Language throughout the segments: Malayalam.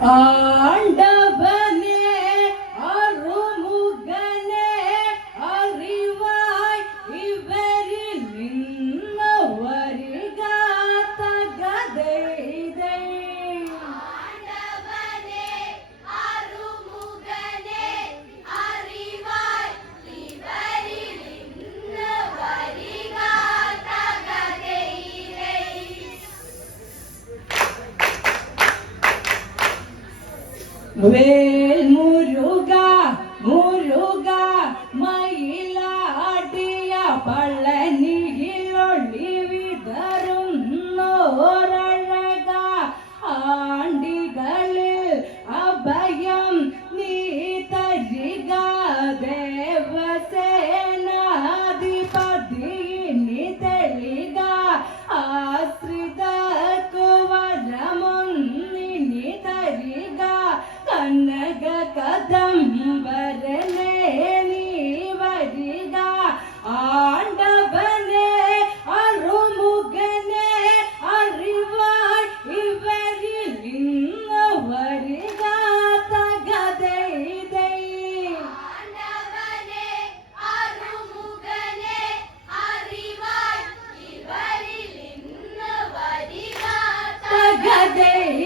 Uh, Ay, ya brincadeira.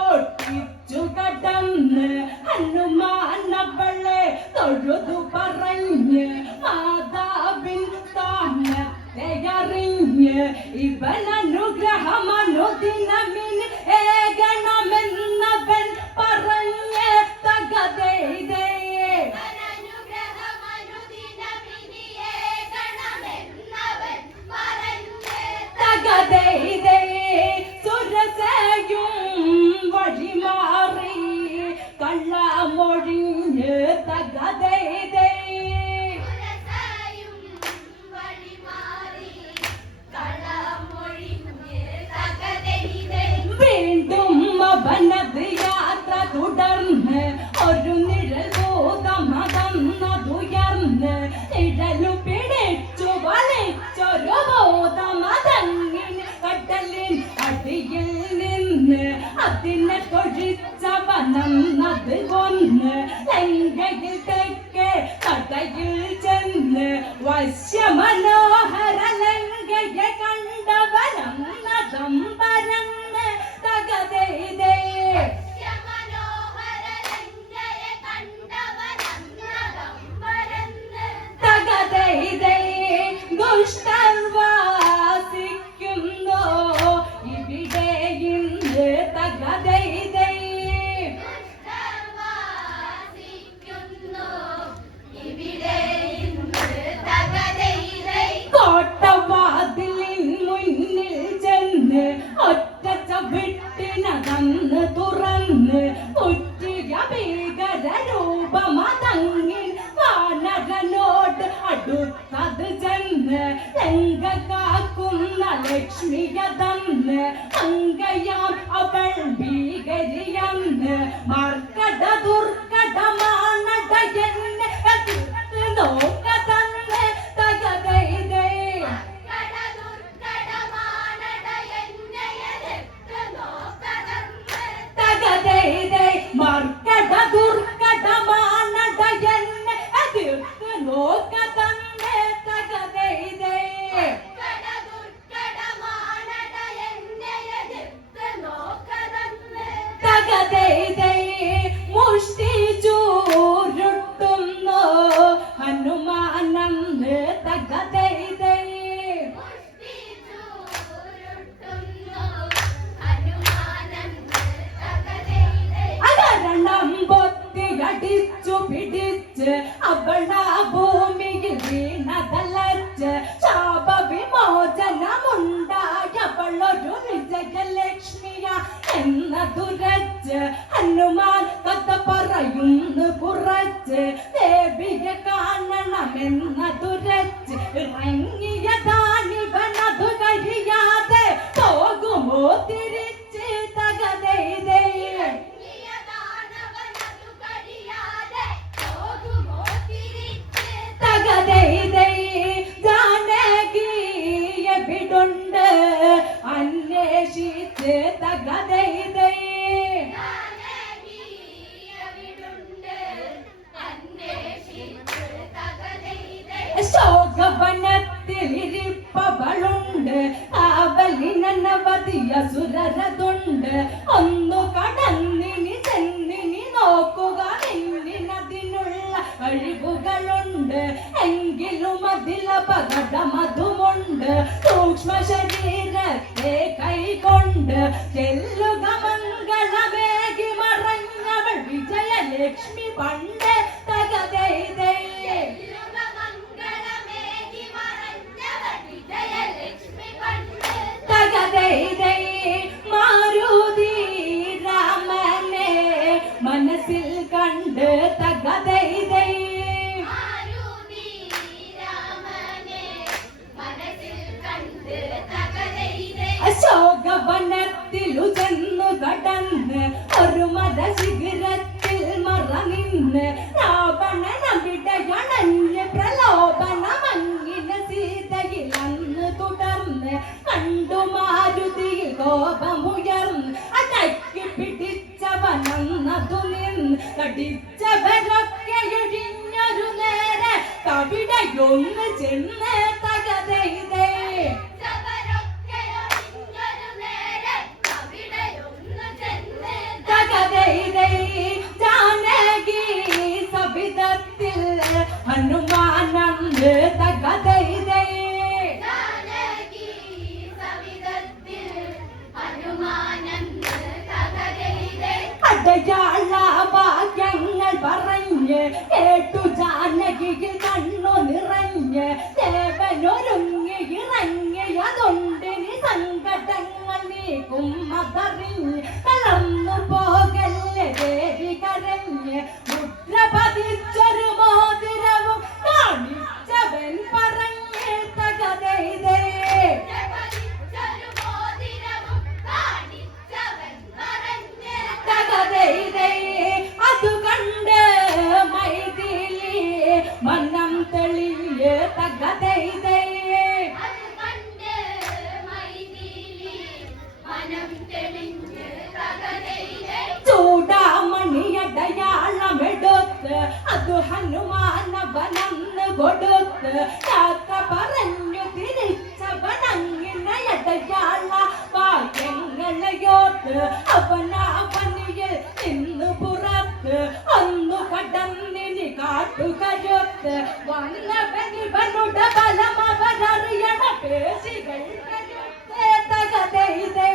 പൊട്ടിച്ചു കടന്ന് ഹനുമാനവളെ തൊഴുതു പറഞ്ഞ് മാതാവിൻ താനറിഞ്ഞ് ഇവൻ അനുഗ്രഹമനുദിനമേ ജനിച്ച് ശാപവിമോചനമുണ്ടായവളൊരു വിജയലക്ഷ്മിയ എന്ന ദുരജ് ഹനുമാൻ കഥ പറയുന്നു കുറച്ച് ഭവനത്തിലിരിപ്പവളുണ്ട്. കാവലിനവധിയ സുരരതുണ്ട്. ഒന്നു കടന്നിനി ചെന്നിനി നോക്കുക. എന്നിനതിനുള്ള കഴിവുകളുണ്ട്. എങ്കിലും അതിലപകടമതുമുണ്ട്. സൂക്ഷ്മ ശരീരത്തിൽ കടിച്ചവരൊക്കെ ഒഴിഞ്ഞൊരു നേരെ കവിടയൊന്ന് ചെന്ന് താത്ത പറഞ്ഞു തിരിച്ചവൻ അങ്ങനെ എതയാള ഭാഗ്യങ്ങളയോർത്ത് അവനാ പണിയിൽ നിന്ന് പുറത്ത് അന്നു കടന്നിനി കാട്ടുകയോർത്ത് വന്നവനിവനുടെ ബലം അവരറിയണ പേശികൾ തകതയിതേ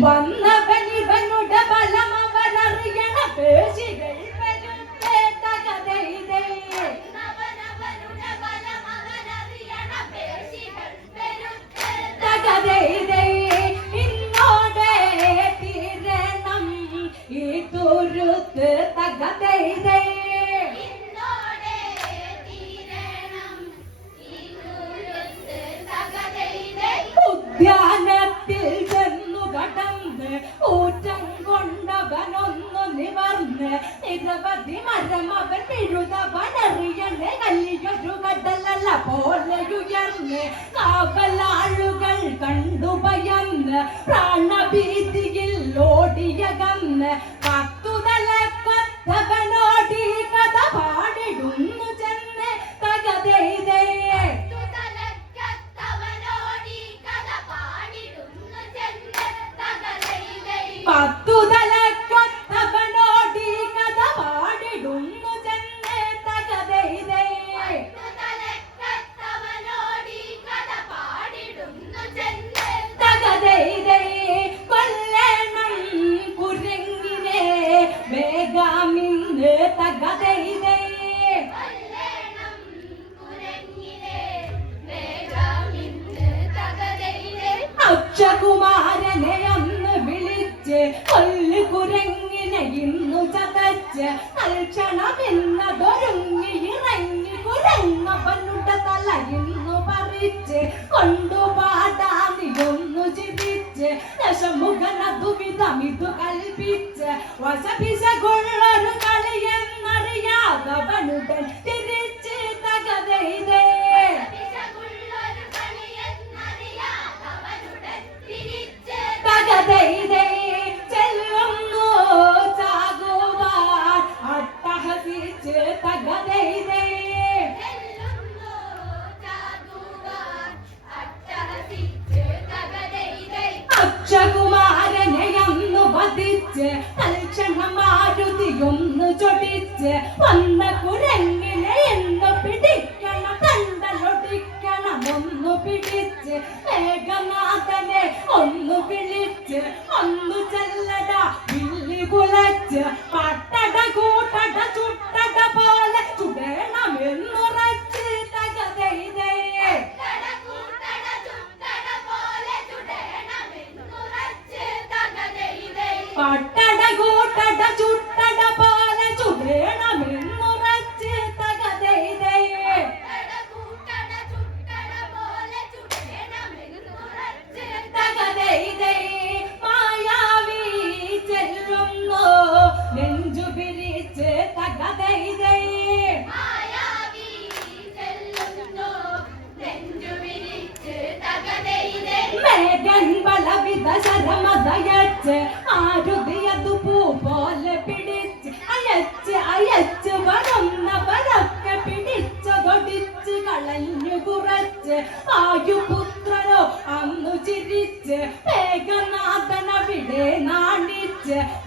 one Prana. അക്ഷകുമാരനെ അന്ന് വിളിച്ച് കൊല്ലു കുരങ്ങിനെ ഇന്നു ചതച്ച് തൽക്ഷണമെന്നതൊരുങ്ങി ഇറങ്ങി കുരങ്ങവനുടെ തല ഇന്നു പറിച്ച് കൊണ്ടുപാടാനിയൊന്നു ചിരിച്ച് ദശമുഖനതു വിധമിതു കൽപ്പിച്ച് വസപിശ കൊള്ളൊരു കളിയെന്ന് തകവനുടൻ തിരിച്ച് തകതയിലേ തകതയിൽ പട്ടടകൂട്ടട ചുട്ടട പാല ചുടേണമെന്നുറച്ച് തകതൈതയേ തകതൈതയേ മായാവി ചെല്ലുന്നു നെഞ്ചു പിരിച്ച് തകതൈതയേ മേഘൻ ബലവിധ ശരമതയച്ച്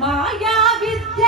മായാവിദ്യ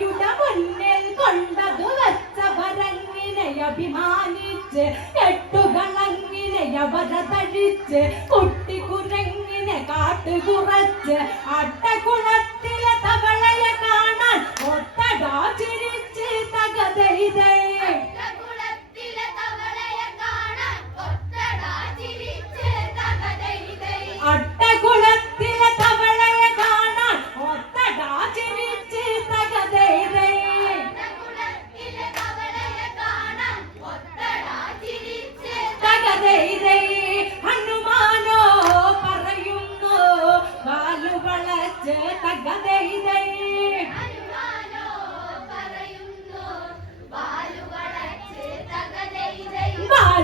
യുട മുന്നിൽ കൊണ്ടതു വെച്ചവരങ്ങിനെ അഭിമാനിച്ച് എട്ടുകളങ്ങിനെ കുട്ടി തഴിച്ച് കുട്ടികുരങ്ങിനെ കാട്ടുകുറച്ച് അട്ടകുളത്തിലെ തവളയെ കാണാൻ ഒത്തടാ ചിരിച്ച് തകതയിതേ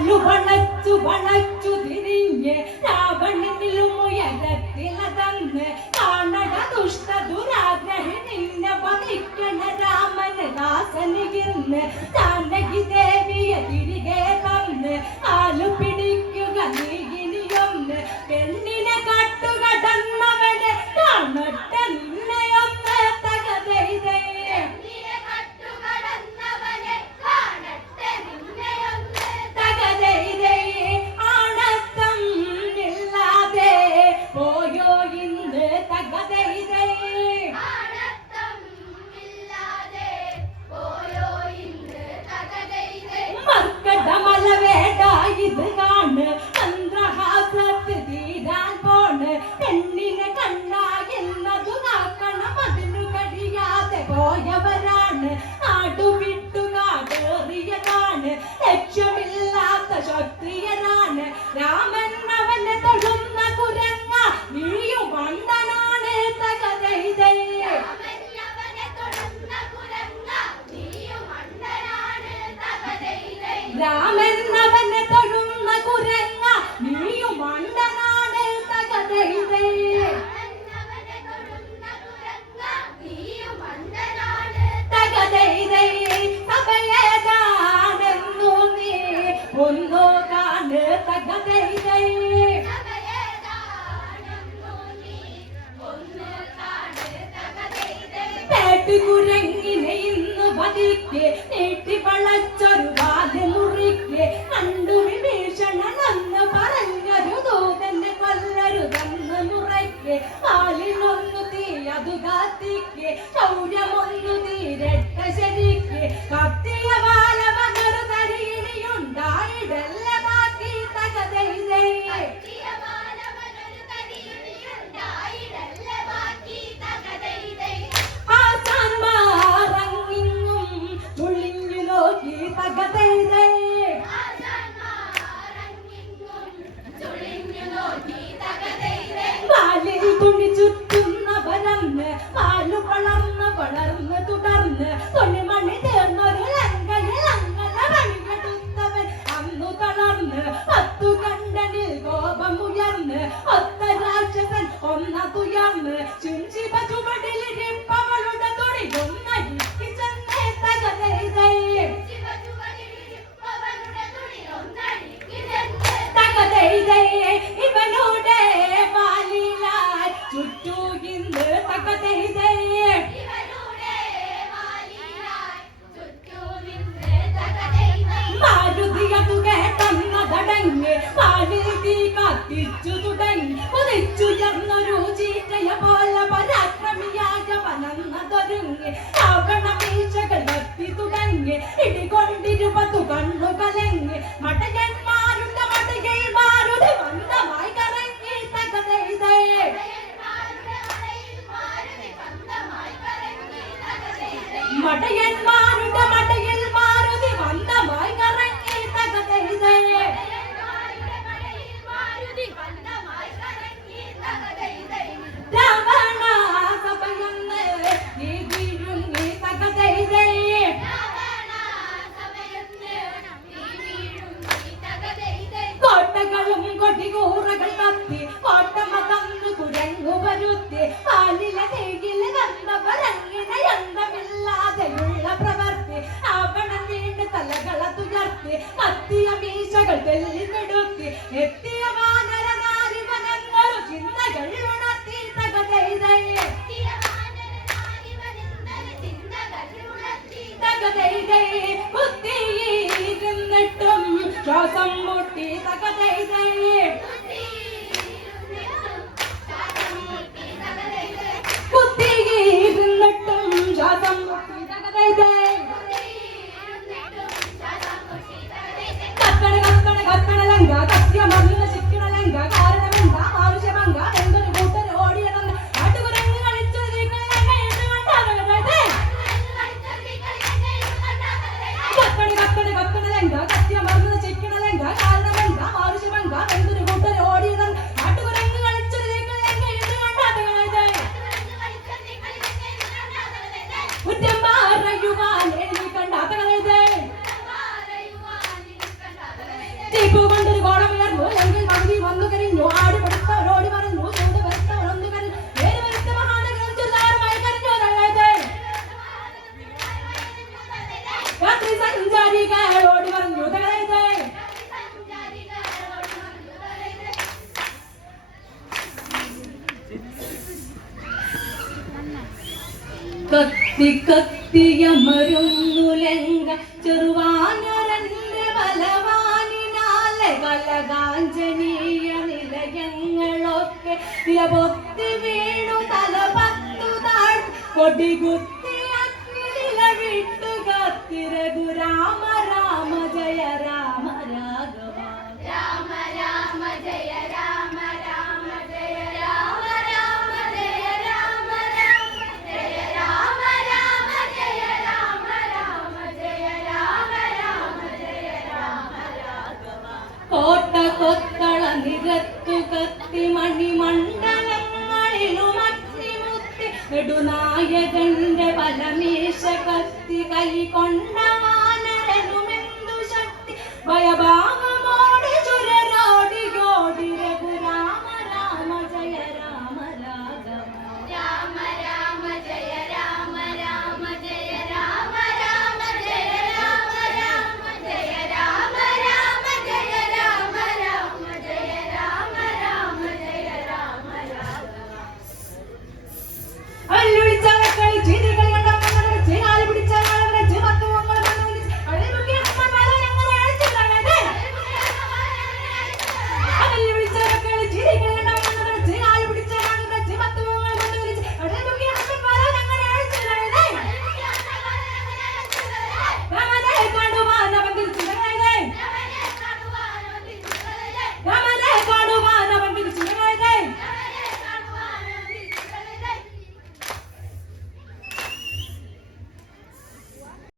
കണ്ണു വളച്ചു വളച്ചു തിരിഞ്ഞ് രാവണനിലും ഉയരത്തിലതന്ന് കാണട ദുഷ്ട ദുരാഗ്രഹി നിന്നെ വധിക്കണ രാമൻ ദാസനിരുന്ന് ജാനകി ദേവിയെ തിരികെ തന്ന് കാലു പിടിക്കുക നീ